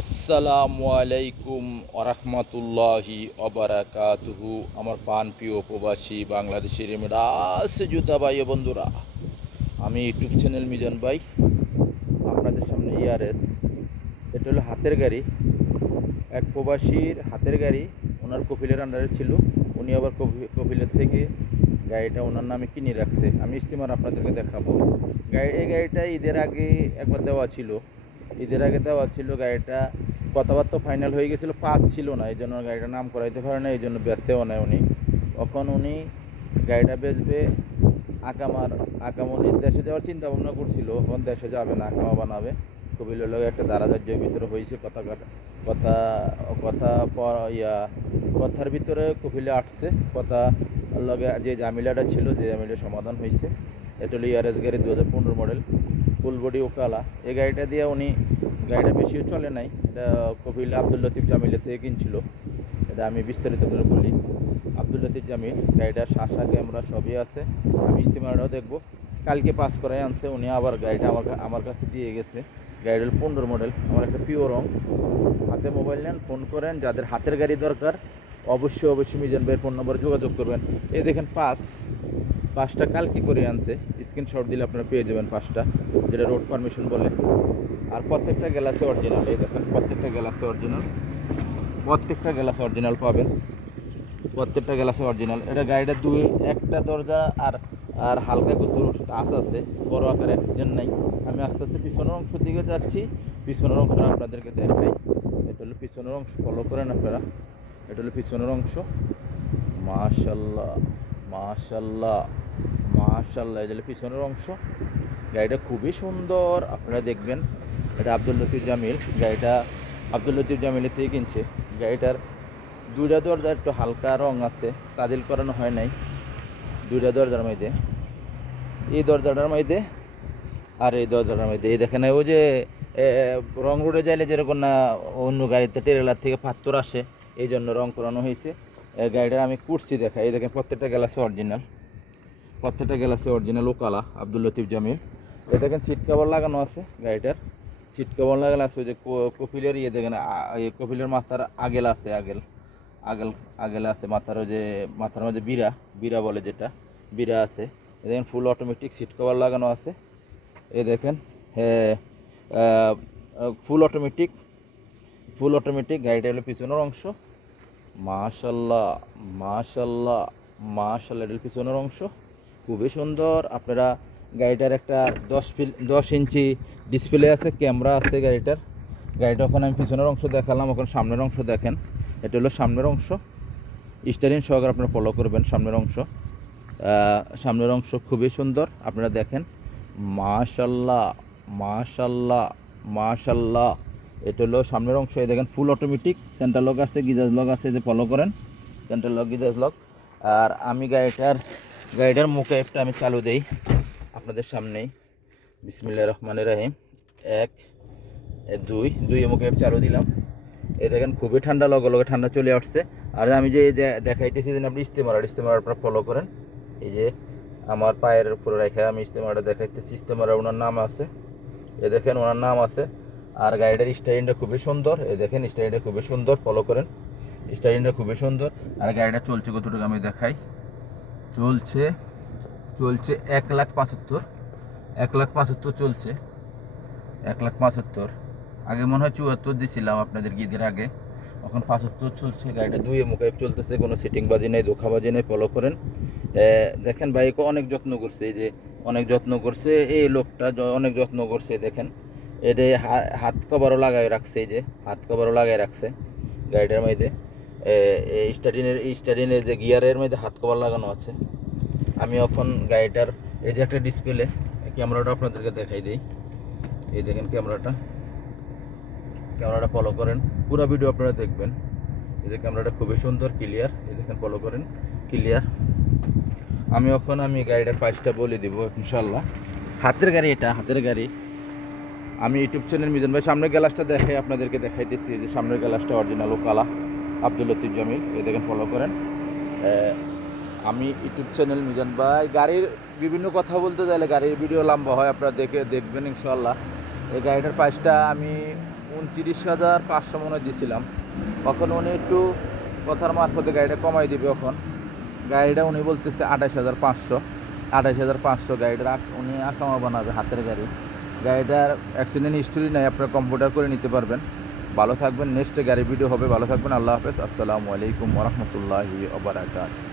আসসালামু আলাইকুম আরহামতুল্লাহি অবরাকাতুহু। আমার প্রিয় প্রবাসী বাংলাদেশের এমরাস জুতা ভাই ও বন্ধুরা, আমি ইউটিউব চ্যানেল মিজান ভাই আপনাদের সামনে এটা হলো হাতের গাড়ি। এক প্রবাসীর হাতের গাড়ি, ওনার কপিলের আন্ডারে ছিল। উনি আবার কপিলের থেকে গাড়িটা ওনার নামে কিনে রাখছে। আমি স্টিমার আপনাদেরকে দেখাবো। এই গাড়িটা ঈদের আগে একবার দেওয়া ছিল। গাড়িটা কথাবার্তা ফাইনাল হয়ে গেছিলো, পাস ছিল না, এই জন্য গাড়িটার নাম করাইতে পারে না, এই জন্য বেচেও নেয় উনি। তখন উনি গাড়িটা বেচবে। আকামনির দেশে যাওয়ার চিন্তা ভাবনা করছিল, এখন দেশে যাবে না, আকামা বানাবে। কপিলের লগে একটা দারাজার্যের ভিতরে হয়েছে কথা কথা কথা কথার ভিতরে কপিলে আসছে কথা লগে, যে জামিলাটা ছিল, যে জামিলার সমাধান হয়েছে। এটা হলো ইয়ারেস গাড়ি 2015 মডেল, ফুল বডি ওকালা। এই গাড়িটা দিয়ে উনি, গাড়িটা বেশিও চলে নাই, এটা কপিল আব্দুল লতিফ জামিলের থেকে কিনছিল। এটা আমি বিস্তারিত করে বলি। আব্দুল লতিফ জামিল, গাড়িটার শাসা ক্যামেরা সবই আছে। আমি ইস্তিমারটাও দেখবো। কালকে পাস করাই আনছে উনি, আবার গাড়িটা আমার কাছে দিয়ে গেছে। গাড়িটা 15 মডেল, আমার একটা পিওর রং। হাতে মোবাইল নেন, ফোন করেন, যাদের হাতের গাড়ি দরকার অবশ্যই মিজান ভাইয়ের ফোন নম্বরে যোগাযোগ করবেন। এই দেখেন পাঁচটা কালকে করে আনছে, স্ক্রিনশট দিলে আপনারা পেয়ে যাবেন পাঁচটা, যেটা রোড পারমিশন বলে। আর প্রত্যেকটা গ্লাসে অরিজিনাল, এই দেখেন প্রত্যেকটা গ্লাসে অরিজিনাল পাবেন, প্রত্যেকটা গ্লাসে অরিজিনাল। এটা গাড়িটা একটা দরজা আর আর হালকা কুতুর টাচ আছে, বড় আকার অ্যাক্সিডেন্ট নাই। আমি আস্তে আস্তে পিছনের অংশের দিকে যাচ্ছি, পিছনের অংশটা আপনাদেরকে দেখাই। এটা হলো পিছনের অংশ, ফলো করেন আপনারা। এটা হলো পিছনের অংশ। মাশাল্লাহ মাশাল্লাহ মাশাল্লাহ, এটা হলো পিছনের অংশ। গাড়িটা খুবই সুন্দর, আপনারা দেখবেন। এটা আব্দুল লতিফ জামিল, গাড়িটা আব্দুল লতিফ জামিলের থেকে কিনছে। গাড়িটার দুইটা দরজা একটু হালকা রং আছে, তাদিল করানো হয় নাই। দুইটা দরজার মধ্যে, এই দরজাটার মধ্যে আর এই দরজাটার মধ্যে, এই দেখেন ওই যে রং রোডে যাইলে যেরকম না অন্য গাড়িতে ট্রেলার থেকে পাথর আসে, এই জন্য রং করানো হয়েছে। গাড়িটার আমি কুর্সি দেখাই, এই দেখেন প্রত্যেকটা গ্লাসে অরিজিনাল ওকালা আব্দুল লতিফ জামিল। এই দেখেন সিট কভার লাগানো আছে, গাড়িটার সিট কভার লাগানো আছে। ওই যে কপিলের দেখেন, কপিলের মাথার আগেল আছে, আগেল আছে মাথার, ওই যে মাথার মধ্যে বিরা বলে, যেটা বিরা আছে। এই দেখেন ফুল অটোমেটিক সিট কভার লাগানো আছে। এই দেখেন ফুল অটোমেটিক গাড়িটা হলো পিছনের অংশ। মাশাল্লাহ মাশাল্লাহ মাশাল্লাহ, এটা পিছনের অংশ খুবই সুন্দর। আপনারা গাড়িটার একটা 10 ইঞ্চি ডিসপ্লে আছে, ক্যামেরা আছে গাড়িটা ওখানে আমি পিছনের অংশ দেখালাম, ওখানে সামনের অংশ দেখেন। এটা হলো সামনের অংশ, স্টারিং সহকারে আপনারা ফলো করবেন। সামনের অংশ খুবই সুন্দর, আপনারা দেখেন। মাশাল্লাহ মাশাল্লাহ মাশাল্লাহ, এটা হলো সামনের অংশ। এই দেখেন ফুল অটোমেটিক, সেন্টার লক আছে, গিজাজ লক আছে, যে ফলো করেন, সেন্টার লক, গিজাজ লক। আর আমি গাড়িটার মুখে একটা আমি চালু দেই আপনাদের সামনেই। বিসমিল্লাহির রহমানির রহিম। 1 2 মুখে চালু দিলাম। এই দেখেন খুবই ঠান্ডা, লগে ঠান্ডা চলে আসছে। আর আমি যে দেখাইতেছি যে আপনি ইস্তেমার আপনারা ফলো করেন। এই যে আমার পায়ের উপরে রেখে আমি ইস্তেমারটা দেখাইতেছি। ইস্তেমারা ওনার নাম আছে, এ দেখেন ওনার নাম আছে। আর গাড়িটার স্টারিংটা খুবই সুন্দর, এই দেখেন স্টারিংটা খুবই সুন্দর, ফলো করেন, স্টারিংটা খুবই সুন্দর। আর গাড়িটা চলছে কতটুকু আমি দেখাই। চলছে 1,75,000 চলছে, 1,75,000। আগে মনে হয় 74 দিছিলাম আপনাদের ঈদের আগে, এখন 75 চলছে। গাড়িটা 2 মুখে চলতেছে, কোনো সিটিংবাজি নেই, ধোঁকাবাজি নেই, ফলো করেন। দেখেন বাইকও অনেক যত্ন করছে, এই যে অনেক যত্ন করছে, এই লোকটা অনেক যত্ন করছে। দেখেন এটা হাত কভারও লাগাই রাখছে, এই যে হাত কভারও লাগাই রাখছে গাড়িটার মধ্যে। স্টারিনের যে গিয়ারের মধ্যে হাত কভার লাগানো আছে। আমি এখন গাড়িটার এই যে একটা ডিসপ্লে, ক্যামেরাটা আপনাদেরকে দেখাই দিই। এই দেখেন ক্যামেরাটা ফলো করেন, পুরো ভিডিও আপনারা দেখবেন। এই যে ক্যামেরাটা খুবই সুন্দর, ক্লিয়ার, এই দেখেন ফলো করেন, ক্লিয়ার। আমি গাড়িটার প্রাইসটা বলে দিব ইনশাল্লাহ। হাতের গাড়ি। আমি ইউটিউব চ্যানেল মিজান ভাই, সামনের গ্লাসটা দেখে আপনাদেরকে দেখাইতেছি, যে সামনের গ্লাসটা অরিজিনাল কালা আব্দুল লতিফ জামিল, এই দেখেন ফলো করেন। আমি ইউটিউব চ্যানেল মিজান ভাই, গাড়ির বিভিন্ন কথা বলতে চাইলে গাড়ির ভিডিও লম্বা হয়, আপনারা দেখবেন ইনশাল্লাহ। এই গাড়িটার প্রাইসটা আমি 29,500 মনে হয় দিছিলাম। তখন উনি একটু কথার মারফতে গাড়িটা কমাই দিবে। এখন গাড়িটা উনি বলতেছে 28,500, 28,500 গাড়িটার উনি আকামা বানাবে, হাতের গাড়ি। গাড়িটার অ্যাক্সিডেন্ট হিস্টোরি নাই, আপনারা কম্পিউটার করে নিতে পারবেন। ভালো থাকবেন, নেক্সট গাড়ি ভিডিও হবে। ভালো থাকবেন, আল্লাহ হাফেজ, আসসালামু আলাইকুম ওয়া রাহমাতুল্লাহি ওয়া বারাকাতুহু।